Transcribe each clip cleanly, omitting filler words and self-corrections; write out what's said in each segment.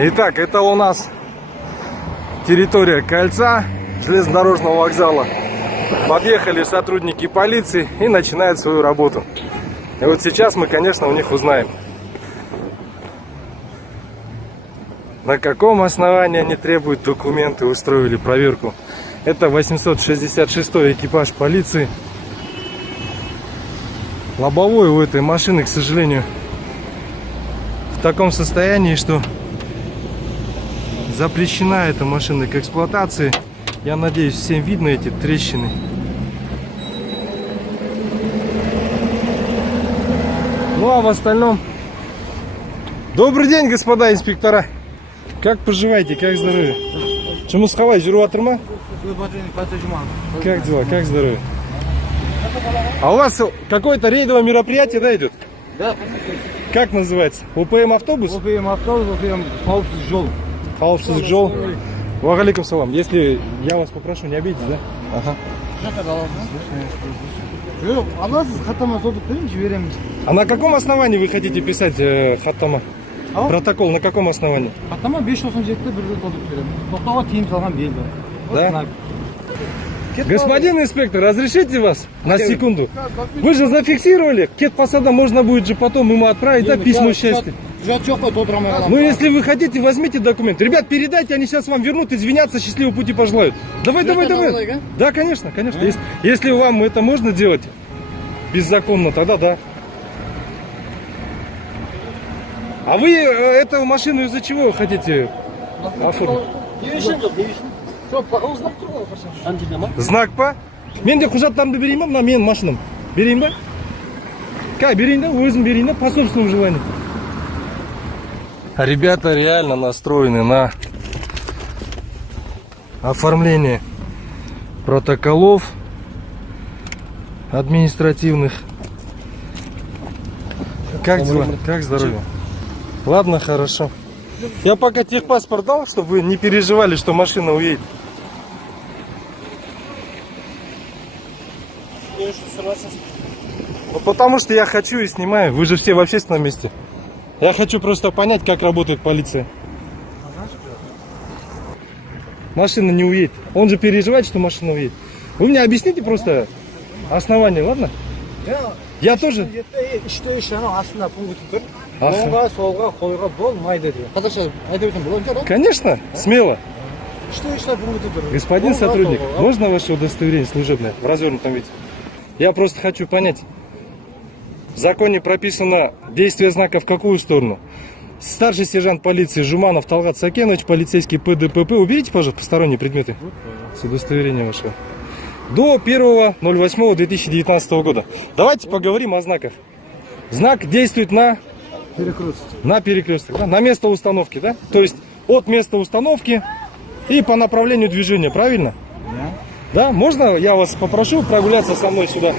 Итак, это у нас территория кольца железнодорожного вокзала. Подъехали сотрудники полиции и начинают свою работу. И вот сейчас мы, конечно, у них узнаем, на каком основании они требуют документы, устроили проверку. Это 866-й экипаж полиции. Лобовой у этой машины, к сожалению, в таком состоянии, что запрещена эта машина к эксплуатации. Я надеюсь, всем видно эти трещины. Ну а в остальном... Добрый день, господа инспектора! Как поживаете, как здоровье? Чему сховать, жру атырма? Как дела, как здоровье? А у вас какое-то рейдовое мероприятие, да, идет? Да. Как называется? ОПМ автобус? ОПМ автобус, ОПМ Қауіпсіз жол. Қауіпсіз жол. Уағалейкум салам. Если я вас попрошу, не обидеть, да? Ага. Аласыз, хаттама сотып берейін, жібереміз. А на каком основании вы хотите писать хаттама? Протокол на каком основании? Хаттама 597-ті бірге сотып береміз. Тоқтауға тиым салған белгі. Да? Господин инспектор, разрешите вас на секунду? Вы же зафиксировали, кет посада можно будет же потом ему отправить, да, письмо счастья. Ну, если вы хотите, возьмите документ. Ребят, передайте, они сейчас вам вернут, извинятся, счастливого пути пожелают. Давай. Да, конечно. Если вам это можно делать беззаконно, тогда да. А вы эту машину из-за чего хотите оформить? Знак па? Мен де құжаттарымды берейін ба, мына менің машинам? Берейін ба? Берейін да, өзім берейін да, по собственному желанию. Ребята реально настроены на оформление протоколов административных. Как дела? Как здоровье? Ладно, хорошо. Я пока техпаспорт дал, чтобы вы не переживали, что машина уедет. Ну, потому что я хочу и снимаю. Вы же все в общественном месте. Я хочу просто понять, как работает полиция. Машина не уедет. Он же переживает, что машина уедет. Вы мне объясните просто основание, ладно? Я тоже. Конечно, смело. Господин сотрудник, можно ваше удостоверение служебное в развернутом виде? Я просто хочу понять. В законе прописано действие знака в какую сторону? Старший сержант полиции Жуманов Талгат Сакенович, полицейский ПДПП. Уберите, пожалуйста, посторонние предметы с удостоверения вашего. До 1.08.2019 года. Давайте поговорим о знаках. Знак действует на перекресток, да? На место установки, да? То есть от места установки и по направлению движения, правильно? Да? Можно я вас попрошу прогуляться со мной сюда?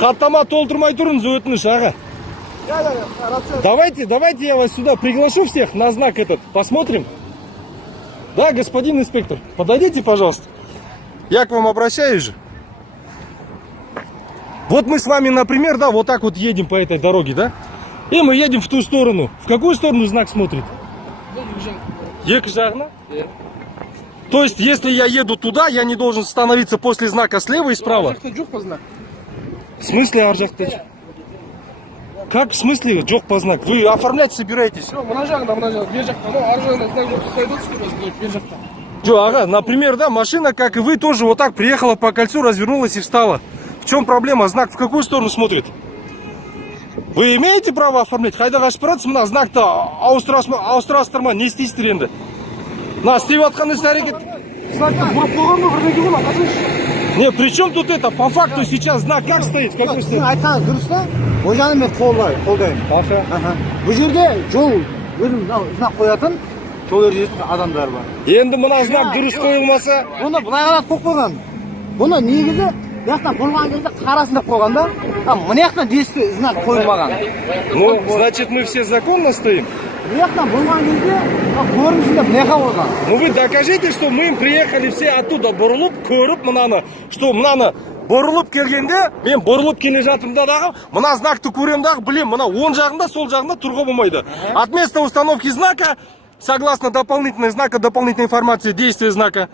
Хаттама толтырмай тұрыңыз, өтініш, аға. Давайте я вас сюда приглашу всех на знак этот. Посмотрим. Да, господин инспектор, подойдите, пожалуйста. Я к вам обращаюсь же. Вот мы с вами, например, да, вот так вот едем по этой дороге, да? И мы едем в ту сторону. В какую сторону знак смотрит? Екі жағына? То есть, если я еду туда, я не должен становиться после знака слева и справа? В смысле аржахты? Как в смысле жоқ по знак? Вы оформлять собираетесь? Ага, например, да, машина, как и вы, тоже вот так приехала по кольцу, развернулась и встала. В чем проблема? Знак в какую сторону смотрит? Вы имеете право оформлять? Хайда қашпыратсыз, мына знакты ауыстырастырма, не істейсіздер енді? На, істеп жатқан іс әрекет. Не, при чем тут это? По факту сейчас знак как стоит? В какой стоит? Айтқан дұрыс та, ол жағын мен қолдаймын. Бұл жерде жол, өзім знак қоятын, жол ережесін адамдар бар. Енді мына знак дұрыс қойылмаса? Бұны былай қарат қойып қойған. Бұны негізі, яқтан қойылған кезде қарасында қойған да, мына яқтан действие знак қойылмаған. Ну, значит, мы все законно стоим? Яқтан болған кезде, көрінісінде мына қойған. Ну, вы докажите, что мы приехали все оттуда бұрылып, көріп мынаны, что мынаны Борылып келгенде, мен борылып келе жатырмда дағы, мына знакты көрем дағы, білем, мына оң жағында, сол жағында тұруға болмайды. От места установки знака, согласно дополнительного знака, дополнительной информации, действия знака,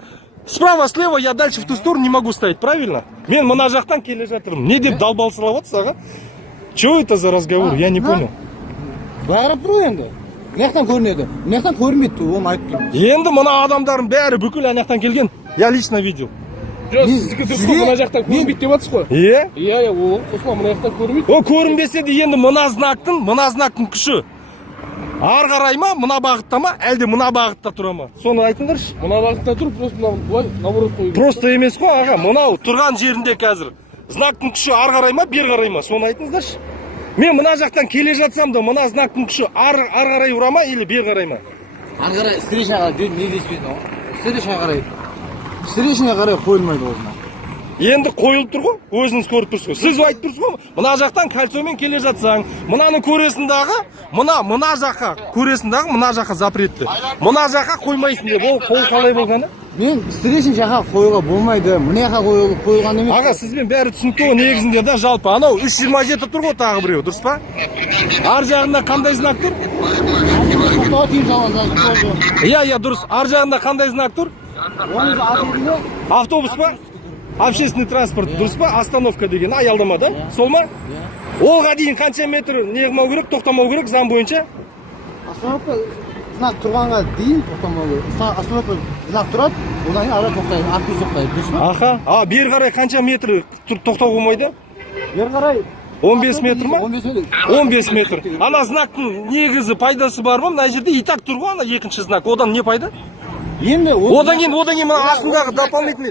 справа-слева я дальше в ту сторону не могу стоять, правильно? Мен мына жақтан келе жатырмын. Не деп далбалсылап отырсыз, аға? Что это за разговор? Я не понял. Бағырып тұру енді. Мынаяқтан көрінеді. Мынаяқтан көрінмейді, оны айтып тұрмын. Енді мына адамдардың бәрі бүкіл анаяқтан келген. Я лично видел. Жоқ, сіздікі дұрыс қой, мына жақтан көрінбейді деп жатсыз ғой. Иә, ол қосыла мына жақтан көрінбейді. О, көрінбесе де енді мына знактың күші ары қарай ма, мына бағытта ма, әлде мына бағытта тұра ма? Соны айтыңдаршы. Мына бағытта тұр, просто былай наоборот қою. Просто емес қой, аға. Мынау тұрған жерінде қазір знактың күші ары қарай ма, бері қарай ма? Соны айтыңыздаршы. Мен мына жақтан келе жатсам да, мына знактың күші ары қарай ұра ма, или бері қарай ма? Ары қарай, встречаға не деспейді ғой. Встречаға қарай қойылмайды ол знак. Енді қойылып тұр ғой, өзіңіз көріп тұрсыз ғой. Сіз айтып тұрсыз ғой, мына жақтан кольцомен келе жатсаң, мынаны көресіндағы, мына жаққа көресіндағы, мына жаққа запретті. Мына жаққа қоймайсың деп, ол қалай болғаны? Мен встречный жаққа қоюға болмайды, мына жаққа қойылған емес. Аға, сізбен бәрі түсінікті ғой, негізінде да жалпы. Анау 327 тұр ғой тағы біреу, дұрыс па? Ар жағында қандай знак тұр? Иә, дұрыс. Ар жағында қандай знак тұр? Автобус па? Общественный транспорт, дұрыс па? Остановка деген, аялдама да? Сол ма? Олға дейін қанша метр неғымау керек, тоқтамау керек, заң бойынша? Остановка знак тұрғанға дейін тоқтамау керек. Остановка знак тұрады, одан кейін ара тоқтайды, автобус тоқтайды, дұрыс па? Аха, бері қарай қанша метр тоқтау болмайды? Бері қарай 15 метр ма? 15 метр. Ана знактың негізі пайдасы бар ма? Мына жерде и так тұр ғой, ана екінші знак. Одан не пайда? Енді одан кейін мына астындағы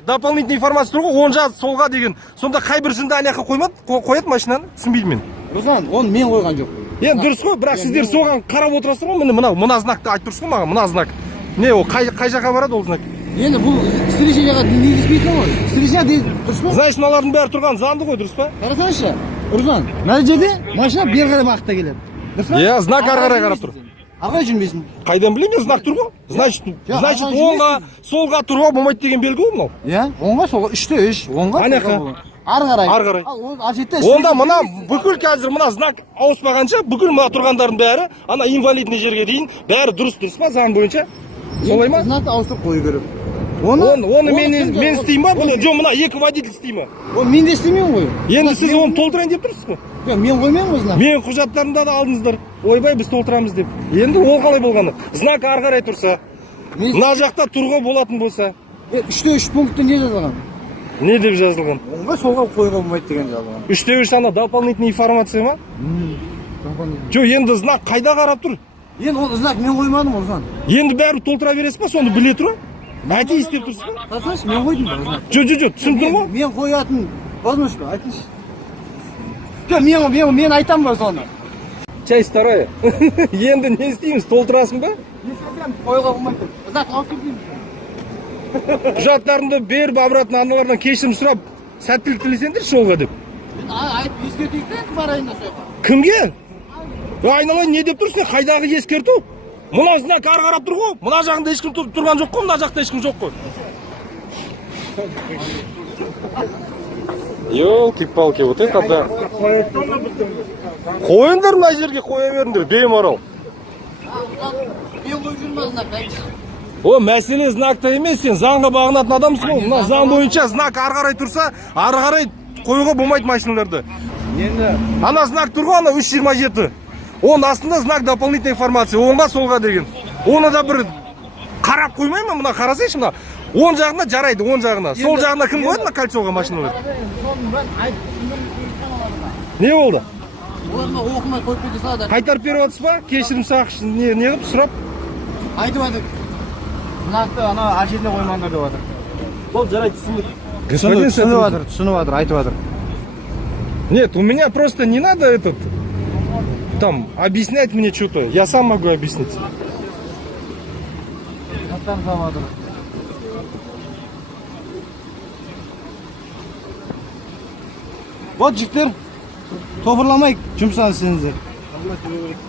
дополнительный информация тұр ғой, оң жақ солға деген. Сонда қай бір жында ана жаққа қояды машинаны? Түсінбейді мен. Руслан, оны мен қойған жоқ. Енді дұрыс қой, бірақ сіздер соған қарап отырасыздар ғой. Мына знакты айтып тұрсыз ғой маған, мына знак. Не ол қай жаққа барады ол знак? Енді бұл встречаға не деспейтін ғой. Встреча дұрыс па? Значит, мыналардың бәрі тұрған заңды ғой, дұрыс па? Қарасаңызшы, Руслан, мына жерде машина бері қарай бағытта келеді. Дұрыс па? Иә, знак ары қарай қарап тұр. Ағай жүрмесін. Қайдан білейін, знак тұр ғой. Значит, оңға, солға тұруға болмайды деген белгі ғой мынау. Иә, оңға, солға, 3-3, оңға. Аняқа. Ары қарай. Ары қарай. Онда мына бүкіл қазір мына знак ауыспағанша, бүкіл мына тұрғандардың бәрі, ана инвалидный жерге дейін, бәрі дұрыс па, заң бойынша? Солай ма? Знак ауыстырып қою керек. Оны мен істеймін ба? Жоқ, мына екі водитель істеймін ба? Мен де істемеймін ғой. Енді сіз оны толтырайын деп тұрсыз ғой? Мен қоймаймын ғой знак. Мен құжаттарымда да алдыңыздар. Ойбай, біз толтырамыз деп. Енді ол қалай болғаны? Знак ары қарай тұрса, мына жақта тұруға болатын болса. 3-3 пунктте не жазылған? Не деп жазылған? Оңға солға қоюға болмайды деген жазылған. 3-3 ана дополнительный информация ма? Жоқ, енді знак қайда қарап тұр? Енді ол знак мен қоймадым ол знак. Енді бәрі толтыра бересіз ба, соны біле тұра? Айтыңыз істеп тұрсыз ба? Қарасаңызшы, мен қойдым ба знак? Жоқ, түсіндім ғой? Мен қоятын возможность ба, айтыңызшы. Жоқ, мен айтам ба соны? Часть вторая. Енді не істейміз, толтырасың ба? Не совсем қоюға болмайды. Знак алып келдім. Құжаттарымды беріп, обратно аналардан кешірім сұрап, сәттілік тілесеңдерші жолға деп. Айтып ескертейік те барайын да сояққа. Кімге? Айналайын, не деп тұрсың? Қайдағы ескерту? Мына знак ары қарап тұр ғой. Мына жағында ешкім тұрған жоқ қой, мына жақта ешкім жоқ қой. Ёлки-палки, вот это да. Қойыңдар мына жерге, қоя беріңдер, беймарал. Мен қойып жүрмін знак, айтшы. О, мәселе знакта емес, сен заңға бағынатын адамсың ғой. Мына заң бойынша знак ары қарай тұрса, ары қарай қоюға болмайды машиналарды. Ана знак тұр ғой, ана 327. Оның астында знак дополнительная информация, оңға солға деген. Оны да бір қарап қоймай ма, мына қарасайшы мына. Оң жағына жарайды, оң жағына. Сол жағына кім қояды мына кольцоға машиналар? Не болды? Оларына оқымай қойып кете салады. Қайтарып беріп отырсыз ба? Кешірім сұрақшы, не қылып сұрап? Айтып жатыр. Знақты ана аршетіне қоймаңдар деп жатыр. Ол жарайды, түсіндік. Түсініп жатыр, айтып жатыр. Нет, у меня просто не надо там объяснять мне что-то. Я сам могу объяснить. Вот жігіттер, тобырламай жұмыстарыңыздар.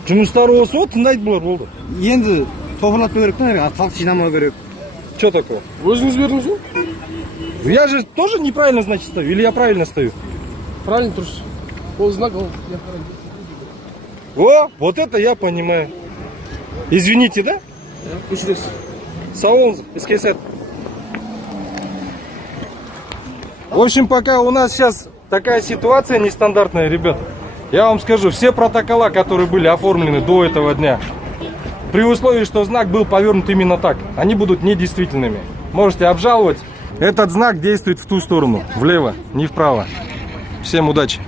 Жұмыстары осы ғой, тыңдайды бұлар, болды. Енді тобырлатпау керек, атқалды жинамау керек. Что такое? Өзіңіз бердіңіз ғой? Я же тоже неправильно, значит, стою? Или я правильно стою? Правильно тұрсыз. Ол знак, ол. О, вот это я понимаю. Извините, да? Көшіресіз. Салон СКС. В общем, пока у нас сейчас такая ситуация нестандартная, ребят. Я вам скажу, все протокола, которые были оформлены до этого дня, при условии, что знак был повернут именно так, они будут недействительными. Можете обжаловать. Этот знак действует в ту сторону, влево, не вправо. Всем удачи.